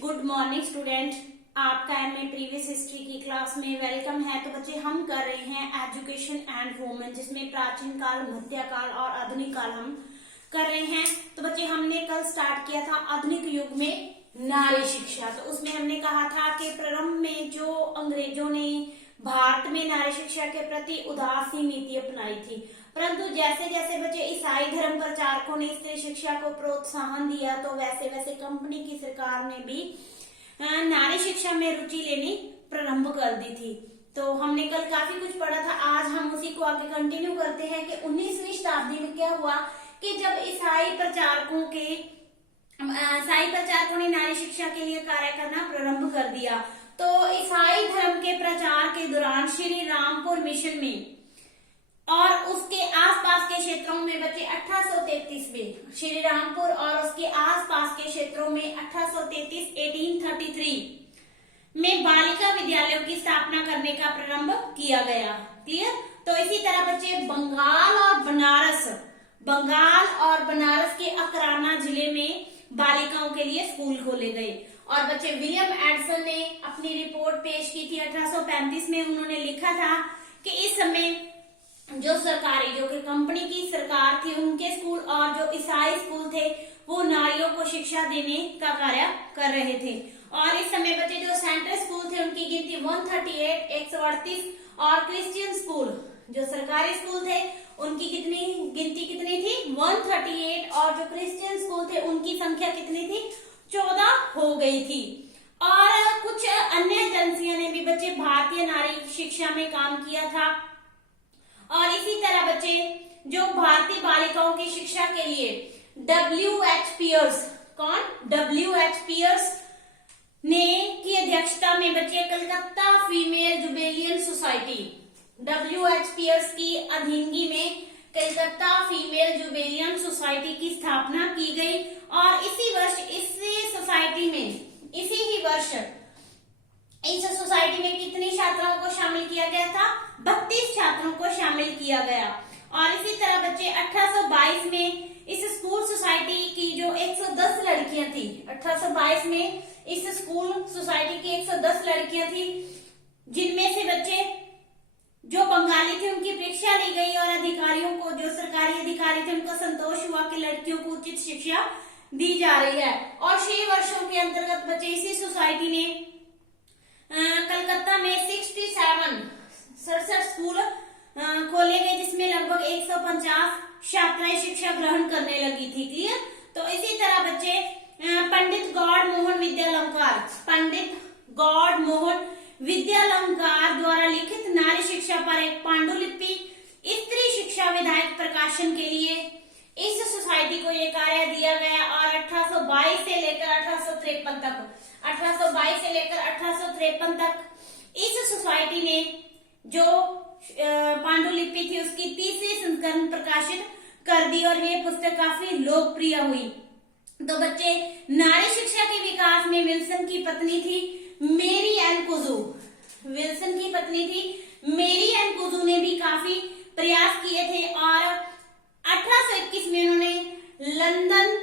Good morning student, आपका MA previous history की class में वेलकम है। तो बच्चे हम कर रहे हैं एजुकेशन एंड वुमेन, जिसमें प्राचीन काल, मध्य काल और आधुनिक काल हम कर रहे हैं। तो बच्चे हमने कल स्टार्ट किया था आधुनिक युग में नारी शिक्षा। तो उसमें हमने कहा था कि प्रारंभ में जो अंग्रेजों ने भारत में नारी शिक्षा के प्रति उदासीन नीति अपनाई थी, परंतु जैसे जैसे बच्चे ईसाई धर्म प्रचारकों ने स्त्री शिक्षा को प्रोत्साहन दिया, तो वैसे वैसे कंपनी की सरकार ने भी नारी शिक्षा में रुचि लेनी प्रारंभ कर दी थी। तो हमने कल काफी कुछ पढ़ा था, आज हम उसी को आगे कंटिन्यू करते हैं कि 19वीं शताब्दी में क्या हुआ कि जब ईसाई प्रचारकों ने नारी शिक्षा के लिए कार्य करना प्रारंभ कर दिया, तो ईसाई धर्म के प्रचार के दौरान श्री रामपुर मिशन में और उसके आसपास के क्षेत्रों में बच्चे 1833 में श्री रामपुर और उसके आसपास के क्षेत्रों में 1833 में बालिका विद्यालयों की स्थापना करने का प्रारंभ किया गया। क्लियर। तो इसी तरह बच्चे बंगाल और बनारस के अकराना जिले में बालिकाओं के लिए स्कूल खोले गए। और बच्चे विलियम एडिसन ने अपनी रिपोर्ट पेश की थी 1835 में। उन्होंने लिखा था कि इस समय जो कि कंपनी की सरकार थी, उनके स्कूल और जो ईसाई स्कूल थे वो नारियों को शिक्षा देने का कार्य कर रहे थे। और इस समय बच्चे जो सेंट्रल स्कूल थे उनकी गिनती 138 और क्रिश्चियन स्कूल जो सरकारी स्कूल थे उनकी गिनती कितनी थी 138, और जो क्रिश्चियन स्कूल थे उनकी संख्या कितनी थी 14 हो गई थी। और कुछ अन्य एजेंसियों ने भी बच्चे भारतीय नारी शिक्षा में काम किया था। और इसी तरह बच्चे जो भारतीय बालिकाओं की शिक्षा के लिए W.H. पियर्स ने की अध्यक्षता में बच्चे Calcutta female juvenile society, W.H. Pearce की अधीनगी में कलकत्ता फीमेल जुबेलियन सोसाइटी की स्थापना की गई। और इसी वर्ष इस सोसाइटी में कितनी छात्राओं को शामिल किया गया था 32 छात्रों को शामिल किया गया। और इसी तरह बच्चे 1822 में इस स्कूल सोसाइटी की जो 110 लड़कियां थी, 1822 में इस स्कूल सोसाइटी की 110 लड़कियां थी, जिनमें से बच्चे जो बंगाली थे उनकी परीक्षा ली गई और अधिकारियों को, जो सरकारी अधिकारी थे, उनको संतोष हुआ कि लड़कियों को उचित शिक्षा दी जा रही है। और 6 वर्षों के अंतर्गत बच्चे इसी सोसाइटी ने कलकत्ता में 67 स्कूल खोले गए, जिसमें लगभग 150 छात्राएं शिक्षा ग्रहण करने लगी थी। क्लियर। तो इसी तरह बच्चे पंडित गॉड मोहन विद्यालंकार द्वारा लिखित नारी शिक्षा पर एक पांडुलिपि स्त्री शिक्षा विधायक प्रकाशन के लिए इस सोसाइटी को ये कार्य दिया गया। और 1822 से लेकर 1853 तक इस सोसाइटी ने जो पांडुलिपि थी उसकी 3री संस्करण प्रकाशित कर दी और ये पुस्तक काफी लोकप्रिय हुई। तो बच्चे नारी शिक्षा के विकास में विल्सन की पत्नी थी मेरी एन कुजू ने भी काफी प्रयास किए थे। और 1821 में उन्होंने लंदन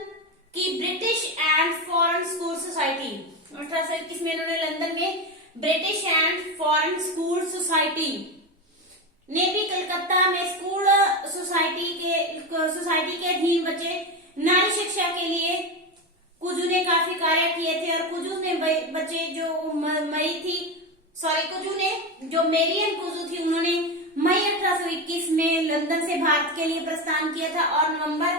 की British and foreign school society 1821 में उन्होंने लंदन में British and foreign school society ने भी कलकत्ता में स्कूल सोसाइटी के अधीन बच्चे नारी शिक्षा के लिए कुजू ने काफी कार्य किए थे। और कुजू ने बच्चे जो मेरियन कुजू थी, उन्होंने मई 1821 में लंदन से भारत के लिए प्रस्थान किया था और नवंबर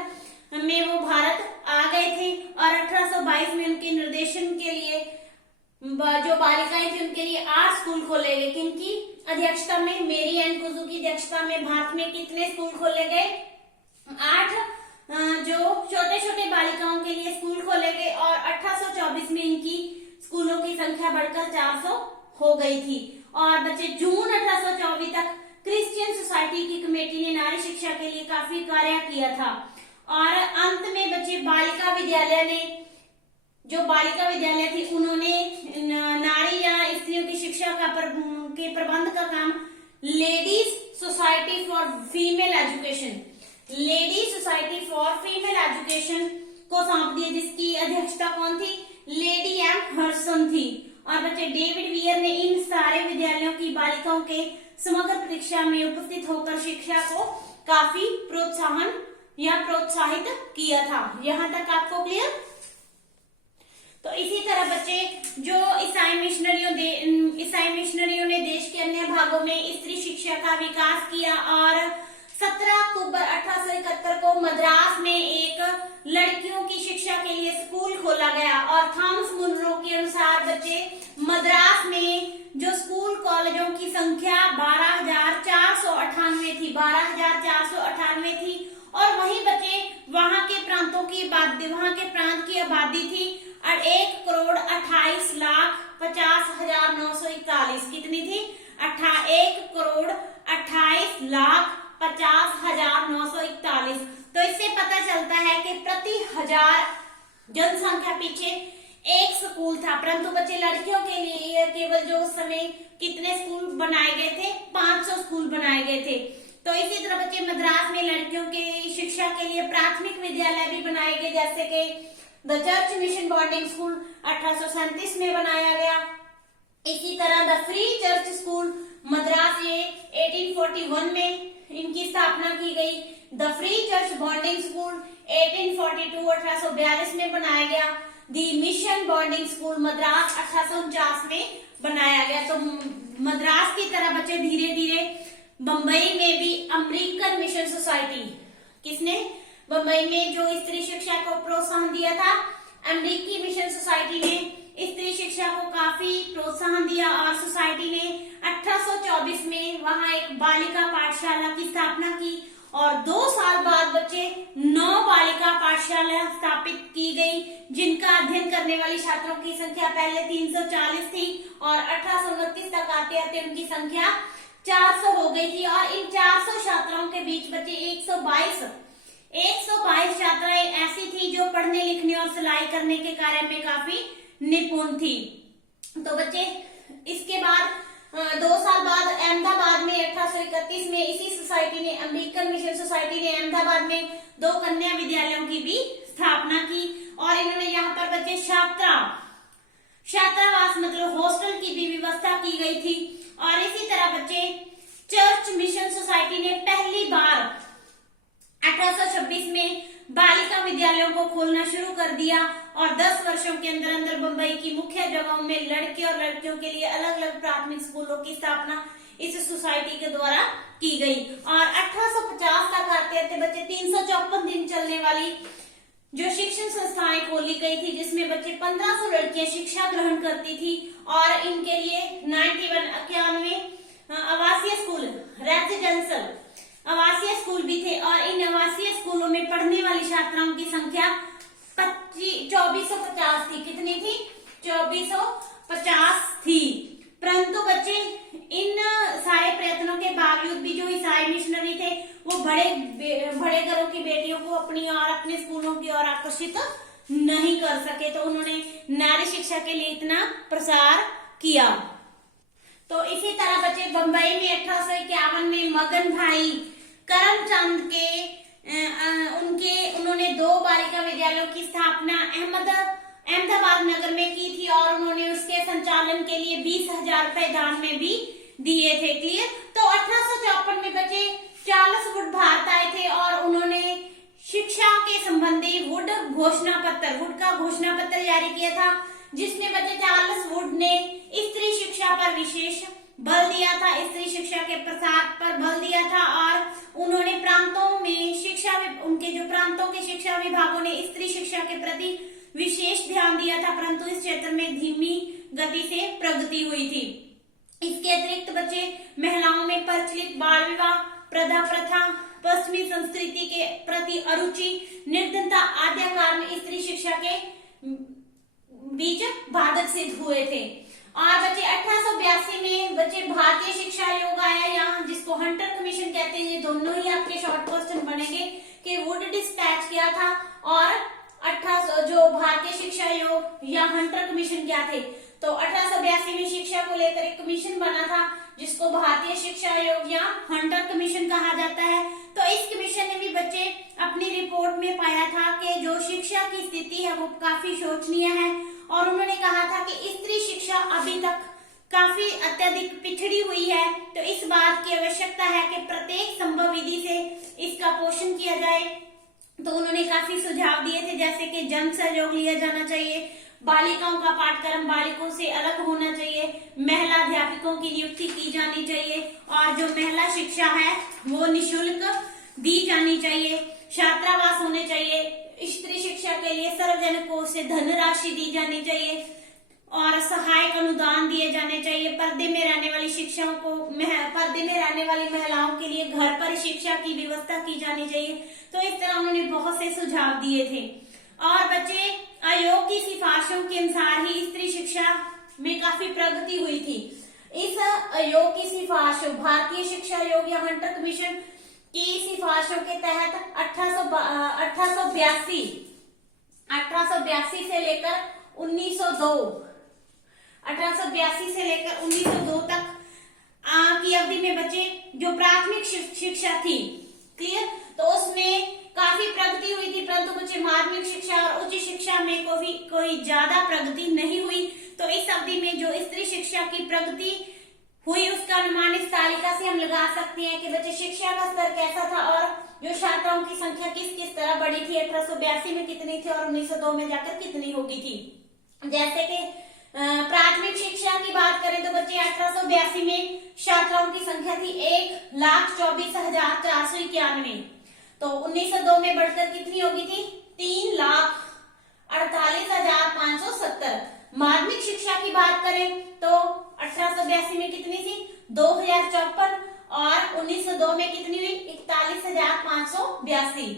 में वो भारत आ गए थे। और 1822 में उनके निर्देशन के लिए जो बालिकाएं थी उनके लिए 8 स्कूल खोले गए। किनकी अध्यक्षता में? मेरी एन कुजू की अध्यक्षता में भारत में कितने स्कूल खोले गए? 8 जो छोटे छोटे बालिकाओं के लिए स्कूल खोले गए। और 1824 में इनकी स्कूलों की संख्या बढ़कर 400 हो गई थी। और बच्चे जून 1824 तक क्रिश्चियन सोसाइटी की कमेटी ने नारी शिक्षा के लिए काफी कार्य किया था। और अंत में बच्चे बालिका विद्यालय थी, उन्होंने नारी या स्त्रियों की शिक्षा के प्रबंध का काम ladies society for female education को सौंप दिया, जिसकी अध्यक्षता कौन थी? लेडी एम एंडरसन थी। और बच्चे डेविड वियर ने इन सारे विद्यालयों की बालिकाओं के समग्र परीक्षा में उपस्थित होकर शिक्षा को काफी प्रोत्साहित किया था। यहाँ तक आपको क्लियर? तो इसी तरह बच्चे जो ईसाई मिशनरियों ने देश के अन्य भागों में स्त्री शिक्षा का विकास किया और 17 अक्टूबर 1871 को मद्रास में एक लड़कियों की शिक्षा के लिए स्कूल खोला गया। और थॉमस मुनरो के अनुसार बच्चे मद्रास में जो स्कूल कॉलेजों की संख्या 12,498 थी, 12,498 थी। और वहीं बच्चे वहां के प्रांत की आबादी थी 1,28,50,941। कितनी थी? 1,28,50,941। तो इससे पता चलता है कि प्रति 1000 जनसंख्या पीछे एक स्कूल था। परंतु बच्चे लड़कियों के लिए केवल जो उस समय कितने स्कूल बनाए गए थे? 500 स्कूल बनाए गए थे। तो इसी तरह बच्चे मद्रास में लड़कियों की शिक्षा के लिए प्राथमिक विद्यालय भी बनाए गए, जैसे कि the church mission boarding school 1837 में बनाया गया। इसी तरह the free church school Madras ये 1841 में इनकी स्थापना की गई। The free church boarding school 1842 में बनाया गया। The mission boarding school Madras 1849 में बनाया गया। तो मद्रास की तरह बच्चे धीरे धीरे बंबई में भी अमेरिकन मिशन सोसाइटी, किसने? बंबई में जो स्त्री शिक्षा को प्रोत्साहन दिया था, अमेरिकी मिशन सोसाइटी ने स्त्री शिक्षा को काफी प्रोत्साहन दिया। और सोसाइटी ने 1824 में वहां एक बालिका पाठशाला की स्थापना की। और 2 साल बाद बच्चे 9 बालिका पाठशाला स्थापित की गई, जिनका अध्ययन करने वाली छात्रों की संख्या पहले 340 थी और 1829 तक आते आते उनकी संख्या 400 हो गई थी। और इन 400 छात्राओं के बीच बच्चे 122 छात्राएं ऐसी थी जो पढ़ने लिखने और सिलाई करने के कार्य में काफी निपुण थी। तो बच्चे इसके बाद 2 साल बाद अहमदाबाद में 1831 में इसी सोसाइटी ने, अमेरिकन मिशन सोसाइटी ने अहमदाबाद में 2 कन्या विद्यालयों की भी स्थापना की। और इन्होंने यहाँ पर बच्चे छात्रावास मतलब हॉस्टल की भी व्यवस्था की गई थी। और इसी तरह बच्चे चर्च मिशन सोसाइटी ने पहली बार 1826 में बालिका विद्यालयों को खोलना शुरू कर दिया। और 10 वर्षों के अंदर अंदर बंबई की मुख्य जगहों में लड़के और लड़कियों के लिए अलग अलग प्राथमिक स्कूलों की स्थापना इस सोसाइटी के द्वारा की गई। और 1850 तक आते आते बच्चे 354 दिन चलने वाली जो शिक्षण संस्थाएं खोली गई थी, जिसमें बच्चे 1500 लड़कियां शिक्षा ग्रहण करती थी। और इनके लिए 91 आवासीय स्कूल, रेजिडेंशियल आवासीय स्कूल भी थे। और इन आवासीय स्कूलों में पढ़ने वाली छात्राओं की संख्या 2450 थी। कितनी थी? 2450 थी। परंतु बच्चे इन सारे प्रयत्नों के बावजूद भी जो ईसाई मिशनरी थे वो बड़े घरों की बेटियों को अपनी और अपने स्कूलों की ओर आकर्षित नहीं कर सके। तो उन्होंने नारी शिक्षा के लिए इतना प्रसार किया। तो इसी तरह बच्चे बंबई में 1851 में मगन भाई करमचंद के उन्होंने 2 बालिका विद्यालयों की स्थापना अहमदाबाद नगर में की थी। और उन्होंने उसके संचालन के लिए 20,000 रुपए दान में भी दिए थे। क्लियर? तो 1854 में बच्चे चार्ल्स वुड भारत आए थे और उन्होंने शिक्षा के संबंधी वुड का घोषणा पत्र जारी किया था, जिसमें बच्चे चार्ल्स वुड ने स्त्री शिक्षा पर विशेष बल दिया था, स्त्री शिक्षा के प्रसार पर बल दिया था। और उन्होंने उनके जो प्रांतों के शिक्षा विभागों ने स्त्री शिक्षा के प्रति विशेष ध्यान दिया था, परंतु इस क्षेत्र में धीमी गति से प्रगति हुई थी। इसके अतिरिक्त बच्चे महिलाओं में प्रचलित बाल विवाह, प्रथा, पश्चिमी संस्कृति के प्रति अरुचि, निर्धनता आदि कारण स्त्री शिक्षा के बीच बाधक सिद्ध हुए थे। और बच्चे 1882 में बच्चे भारतीय शिक्षा आयोग आया यहाँ, जिसको हंटर कमीशन कहते हैं। ये दोनों ही आपके शॉर्ट क्वेश्चन बनेंगे कि वुड डिस्पैच किया था और 1800 जो भारतीय शिक्षा आयोग या हंटर कमीशन क्या थे। तो 1882 में शिक्षा को लेकर एक कमीशन बना था, जिसको भारतीय शिक्षा आयोग या हंटर कमीशन कहा जाता है। तो इस कमीशन ने भी बच्चे अपनी रिपोर्ट में पाया था कि जो शिक्षा की स्थिति है वो काफी शोचनीय है। और उन्होंने कहा था कि स्त्री काफी अत्यधिक पिछड़ी हुई है, तो इस बात की आवश्यकता है कि प्रत्येक संभव विधि से इसका पोषण किया जाए। तो उन्होंने काफी सुझाव दिए थे, जैसे कि जन सहयोग लिया जाना चाहिए, बालिकाओं का पाठ्यक्रम बालिकों से अलग होना चाहिए, महिला अध्यापकों की नियुक्ति की जानी चाहिए, और जो महिला शिक्षा है वो निःशुल्क दी जानी चाहिए, छात्रावास होने चाहिए, स्त्री शिक्षा के लिए सार्वजनिक कोष से धनराशि दी जानी चाहिए, और सहायक अनुदान दिए जाने चाहिए। पर्दे में रहने वाली शिक्षाओं को पर्दे में रहने वाली महिलाओं के लिए घर पर शिक्षा की व्यवस्था की जानी चाहिए। तो इस तरह उन्होंने बहुत से सुझाव दिए थे। और बच्चे, आयोग की सिफारिशों के अनुसार ही स्त्री शिक्षा में काफी प्रगति हुई थी। इस आयोग की सिफारिशों, भारतीय शिक्षा आयोग या हंटर कमीशन की सिफारिशों के तहत 1882 से लेकर 1902 तक की अवधि में बच्चे जो प्राथमिक शिक्षा थी, क्लियर, तो उसमें काफी प्रगति हुई थी, परंतु बच्चे माध्यमिक शिक्षा और उच्च शिक्षा में कोई ज्यादा प्रगति नहीं हुई। तो इस अवधि में जो स्त्री शिक्षा की प्रगति हुई उसका अनुमान इस तालिका से हम लगा सकते हैं कि बच्चे शिक्षा का स्तर कैसा था और जो छात्राओं की संख्या किस तरह बढ़ी थी। 1882 में कितनी थी और 1902 में जाकर कितनी हो गई थी। जैसे कि प्राथमिक शिक्षा की बात करें तो बच्चे 1882 में छात्राओं की संख्या थी 1,24,491, तो 1902 में बढ़कर कितनी होगी थी 3,48,570। माध्यमिक शिक्षा की बात करें तो 1882 में कितनी थी 2,054 और 1902 में कितनी हुई 41,582।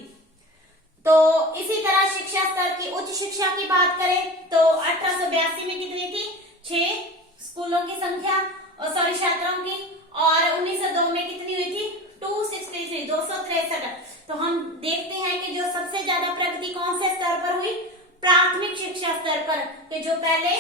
तो इसी तरह शिक्षा स्तर की उच्च शिक्षा की बात करें तो 1882 में कितनी थी 6 स्कूलों की संख्या छात्राओं की, और 1902 में कितनी हुई थी 263। तो हम देखते हैं कि जो सबसे ज्यादा प्रगति कौन से स्तर पर हुई, प्राथमिक शिक्षा स्तर पर, कि जो पहले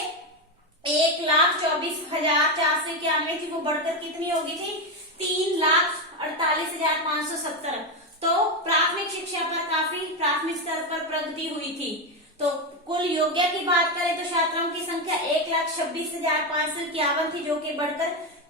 1,24,491 थी वो बढ़कर कितनी होगी थी 3,48,570। तो प्राथमिक शिक्षा पर काफी प्राथमिक स्तर पर प्रगति हुई थी। तो कुल योग्य की बात करें तो छात्राओं की संख्या 1,26,551 थी, जो कि बढ़कर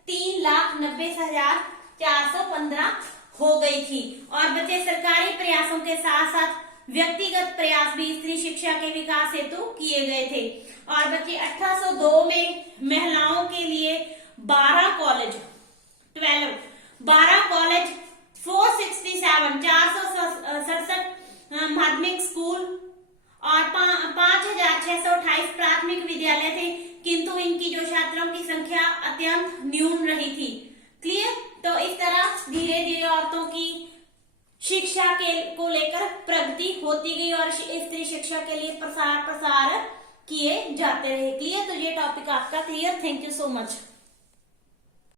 3,90,415 हो गई थी। और बच्चे, सरकारी प्रयासों के साथ साथ व्यक्तिगत प्रयास भी स्त्री शिक्षा के विकास हेतु किए गए थे। और बच्चे, 1802 में महिलाओं के लिए 12 कॉलेज 467 माध्यमिक स्कूल और 5,628 प्राथमिक विद्यालय थे, किंतु इनकी जो छात्राओं की संख्या अत्यंत न्यून रही थी। क्लियर। तो इस तरह धीरे धीरे औरतों की शिक्षा को लेकर प्रगति होती गई और स्त्री शिक्षा के लिए प्रसार किए जाते रहे। क्लियर। तो ये टॉपिक आपका clear. Thank you so much.